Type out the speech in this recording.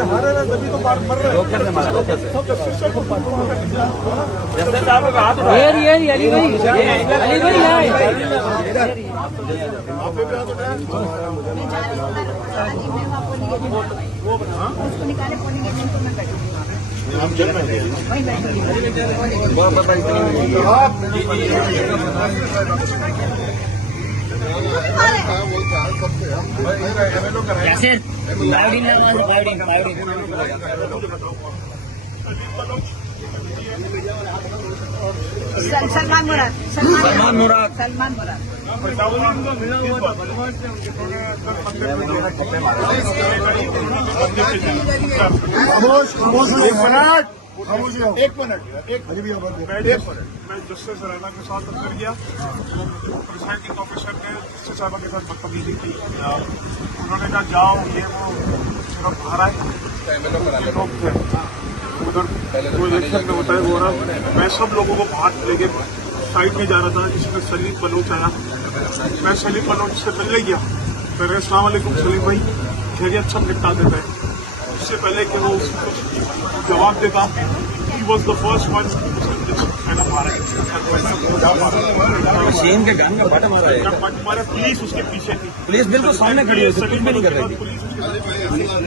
तभी तो मर रहे हैं। अली भाई उसको निकाले पोलेंगे नहीं तो मैं बैठूंगी सलमान मुराद एक मिनट मैं जस्टिस रैना के साथ अंदर गया। प्रिसाइडिंग ऑफिसर ने जस्टिस साहब के साथ बदतमीजी की। उन्होंने कहा जाओ ये वो सिर्फ बाहर आए लोग थे उधर वो इलेक्शन में होता है वो रहा। मैं सब लोगों को बाहर लेके साइड में जा रहा था। इसमें सलीम बलोच आया। मैं सलीम बलोच से मिलने गया। फिर अस्सलाम वालेकुम सलीम भाई, खैरियत सब निपटा देते हैं। उससे पहले कि वो जवाब देता, he was the first one शेम के गान का बट मारा है। पुलिस उसके पीछे थी। पुलिस बिल्कुल सामने खड़ी है, कुछ भी नहीं कर रही थी।